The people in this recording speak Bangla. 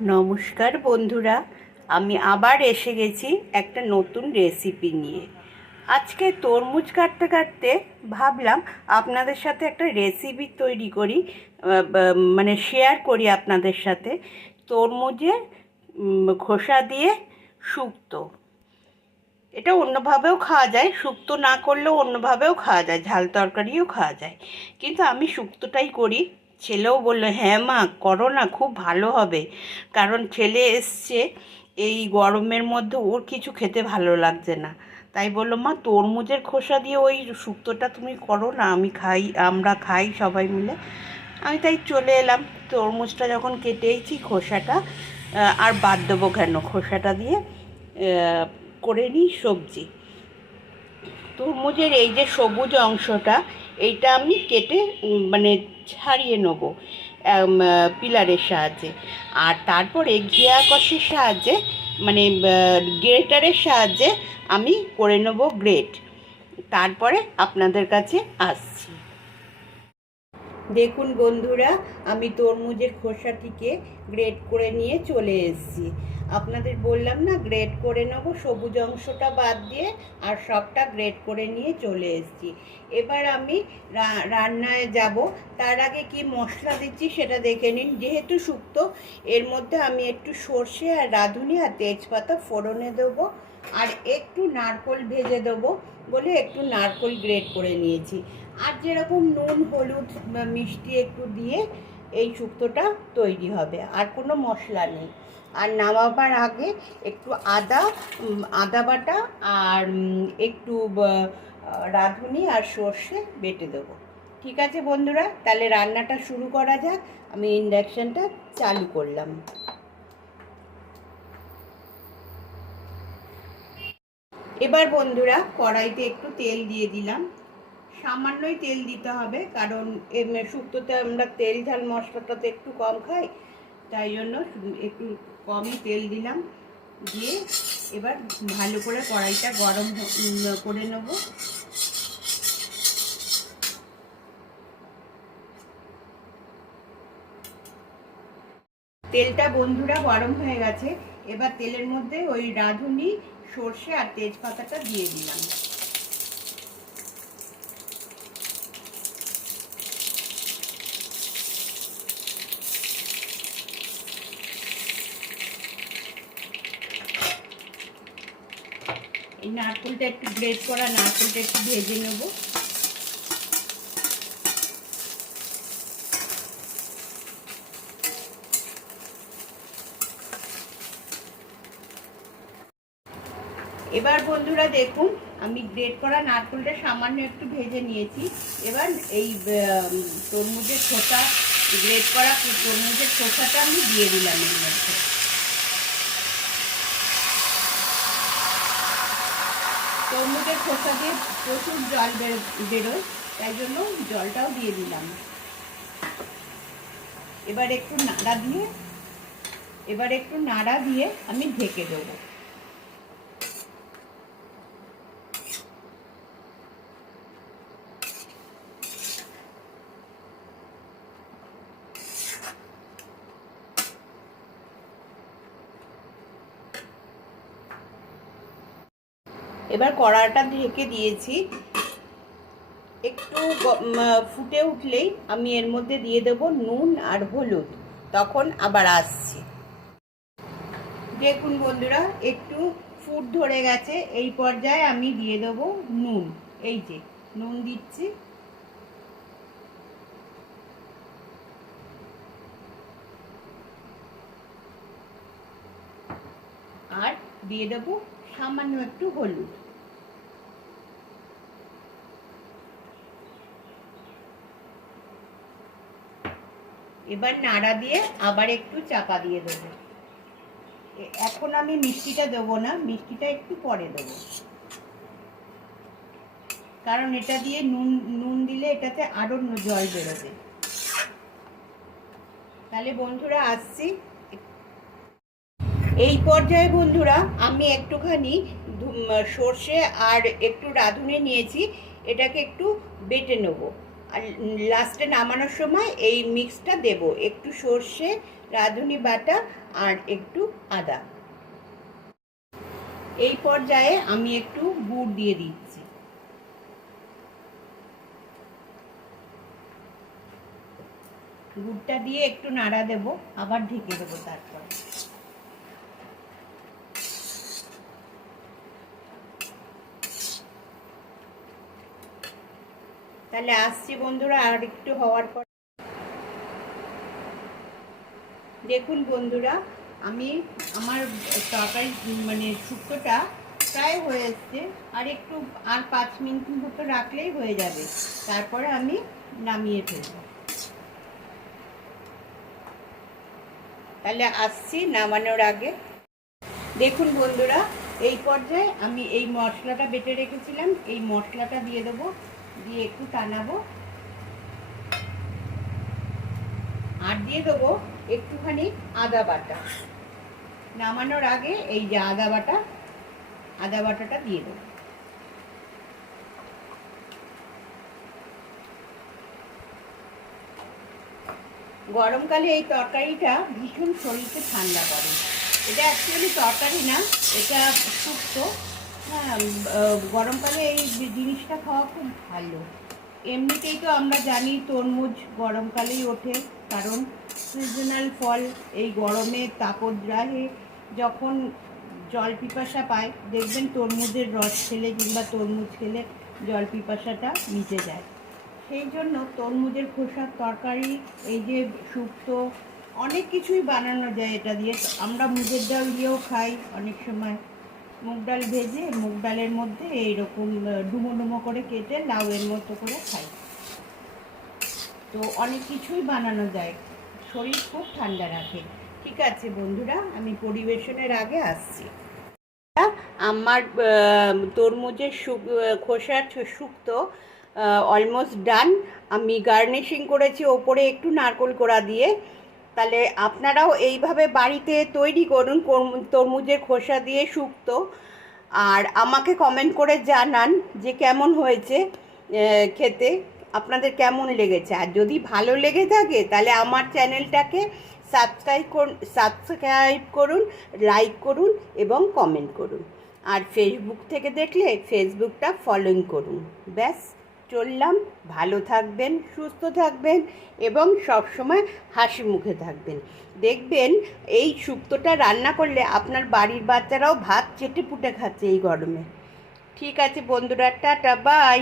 নমস্কার বন্ধুরা, আমি আবার এসে গেছি একটা নতুন রেসিপি নিয়ে। আজকে তরমুজ কাটতে কাটতে ভাবলাম আপনাদের সাথে একটা রেসিপি তৈরি করি, মানে শেয়ার করি আপনাদের সাথে। তরমুজের খোসা দিয়ে শুক্তো। এটা অন্যভাবেও খাওয়া যায়, শুক্তো না করলেও অন্যভাবেও খাওয়া যায়, ঝাল তরকারিও খাওয়া যায়, কিন্তু আমি শুক্তোটাই করি। ছেলেও বললো, হ্যাঁ মা করো না, খুব ভালো হবে। কারণ ছেলে এসছে এই গরমের মধ্যে, ওর কিছু খেতে ভালো লাগছে না। তাই বললো, মা তরমুজের খোসা দিয়ে ওই শুক্তোটা তুমি করো না, আমরা খাই সবাই মিলে। আমি তাই চলে এলাম। তরমুজটা যখন কেটেইছি, খোসাটা আর বাদ দেবো কেন, খোসাটা দিয়ে করে নিই সবজি। তরমুজের এই যে সবুজ অংশটা, এইটা আমি কেটে মানে ছাড়িয়ে নেব পিলারের সাহায্যে। আর তারপরে ঘিয়া কষের সাহায্যে, মানে গ্রেটারের সাহায্যে আমি করে নেব গ্রেট। তারপরে আপনাদের কাছে আসছি। দেখুন বন্ধুরা, আমি তরমুজের খোসাটিকে গ্রেট করে নিয়ে চলে এসেছি। আপনাদের বললাম না, গ্রেট করে নেব, সবুজ অংশটা বাদ দিয়ে আর সবটা গ্রেট করে নিয়ে চলে এসেছি। এবার আমি রান্নায় যাব। তার আগে কি মশলা দিচ্ছি সেটা দেখে নিন। যেহেতু শুক্তো, এর মধ্যে আমি একটু সর্ষে আর রাঁধুনি আর তেজপাতা ফোড়নে দেবো, আর একটু নারকেল ভেজে দেবো বলে একটু নারকেল গ্রেট করে নিয়েছি। আর যেরকম নুন, হলুদ, মিষ্টি একটু দিয়ে এই শুক্তোটা তৈরি হবে, আর কোনো মশলা নেই। আর নামাবার আগে একটু আদা বাটা আর একটু রাঁধুনি আর সর্ষে বেটে দেবো। ঠিক আছে বন্ধুরা, তাহলে রান্নাটা শুরু করা যাক। আমি ইন্ডাকশানটা চালু করলাম। এবার বন্ধুরা, কড়াইতে একটু তেল দিয়ে দিলাম। সামান্যই তেল দিতে হবে, কারণ শুক্তোতে আমরা তেল ঝাল মশলাটাতে একটু কম খাই, তাই জন্য একটু কমই তেল দিলাম। দিয়ে এবার ভালো করে কড়াইটা গরম করে নেব। তেলটা বন্ধুরা গরম হয়ে গেছে। এবার তেলের মধ্যে ওই রাঁধুনি, সর্ষে আর তেজপাতাটা দিয়ে দিলাম। এই নারকেলটা একটু গ্রেট করা নারকেলটা একটু ভেজে নেব। এবার বন্ধুরা দেখুন, আমি গ্রেট করা নারকেলটা সামান্য একটু ভেজে নিয়েছি। এবার এই তরমুজের খোসা, গ্রেট করা তরমুজের খোসাটা আমি দিয়ে দিলাম এর মধ্যে। তরমুজের খোসা দিয়ে প্রচুর জল বেরোয়, তাই জন্য জলটাও দিয়ে দিলাম। এবার একটু নাড়া দিয়ে আমি ঢেকে দেবো। এবার কড়াটা ঢেকে দিয়েছি। একটু ফুটে উঠলেই আমি এর মধ্যে দিয়ে দেব নুন আর হলুদ। তখন আবার আসছি। দেখুন বন্ধুরা, একটু ফুট ধরে গেছে। এই পর্যায়ে আমি দিয়ে দেব নুন। এই যে নুন দিচ্ছি। আর দিয়ে দেব সামান্য একটু হলুদ। এবার নাড়া দিয়ে আবার একটু চাপা দিয়ে দেবো। এখন আমি মিষ্টিটা দেবো না, মিষ্টিটা একটু পরে দেবো, কারণ এটা দিয়ে নুন দিলে এটাতে আরো জল বেরোবে। তাহলে বন্ধুরা আসছি। এই পর্যায়ে বন্ধুরা, আমি একটুখানি সর্ষে আর একটু রাঁধুনি নিয়েছি, এটাকে একটু বেটে নেব। আর লাস্টে নামানোর সময় এই মিক্সটা দেব, একটু সর্ষে, রাঁধুনি বাটা আর একটু আদা। এই পর্যায়ে আমি একটু গুড় দিয়ে দিচ্ছি। গুড়টা দিয়ে একটু নাড়া দেব, আবার ঢেকে দেবো তারপর। তাহলে আসছি বন্ধুরা আর একটু হওয়ার পর। দেখুন বন্ধুরা, আমি আমার তরকারি মানে শুক্তোটা প্রায় হয়ে এসছে, আর একটু আর 5 মিনিট মতো রাখলেই হয়ে যাবে। তারপরে আমি নামিয়ে ফেলবো। তাহলে আসছি নামানোর আগে। দেখুন বন্ধুরা, এই পর্যায়ে আমি এই মশলাটা বেটে রেখেছিলাম, এই মশলাটা দিয়ে দেবো, দিয়ে একটু টানাবো, আর দিয়ে দেবো একটুখানি আদা বাটা। নামানোর আগে এই যে আদা বাটাটা দিয়ে দেবো। গরমকালে এই তরকারিটা ভীষণ শরীরকে ঠান্ডা করে। এটা অ্যাকচুয়ালি তরকারি না, এটা শুক্তো। হ্যাঁ, গরমকালে এই জিনিসটা খাওয়া খুব ভালো। এমনিতেই তো আমরা জানি তরমুজ গরমকালেই ওঠে, কারণ সিজনাল ফল। এই গরমে তাপদ্রাহে যখন জল পিপাসা পায়, দেখবেন তরমুজের রস খেলে কিংবা তরমুজ খেলে জল পিপাসাটা মিটে যায়। সেই জন্য তরমুজের খোসার তরকারি, এই যে শুক্তো, অনেক কিছুই বানানো যায় এটা দিয়ে। আমরা মুগের ডাল দিয়েও খাই অনেক সময়। মুগ ডাল ভেজে মুগ ডালের মধ্যে এইরকম ডুমো ডুমো করে কেটে লাউয়ের মতো করে খাই। তো অনেক কিছুই বানানো যায়, শরীর খুব ঠান্ডা রাখে। ঠিক আছে বন্ধুরা, আমি পরিবেশনের আগে আসছি। আমার তরমুজের খোসার শুক্তো অলমোস্ট ডান। আমি গার্নিশিং করেছি ওপরে একটু নারকেল কোড়া দিয়ে। তাহলে আপনারাও এইভাবে বাড়িতে তৈরি করুন তরমুজের খোসা দিয়ে শুক্তো, আর আমাকে কমেন্ট করে জানান যে কেমন হয়েছে খেতে, আপনাদের কেমন লেগেছে। আর যদি ভালো লেগে থাকে তাহলে আমার চ্যানেলটাকে সাবস্ক্রাইব করুন, লাইক করুন এবং কমেন্ট করুন। আর ফেসবুক থেকে দেখলে ফেসবুকটা ফলোইং করুন। ব্যাস, চললাম। ভালো থাকবেন, সুস্থ থাকবেন এবং সবসময় হাসি মুখে থাকবেন। দেখবেন এই শুক্তোটা রান্না করলে আপনার বাড়ির বাচ্চারাও ভাত চেটে পুটে খাচ্ছে এই গরমে। ঠিক আছে বন্ধুরা, টাটা, বাই।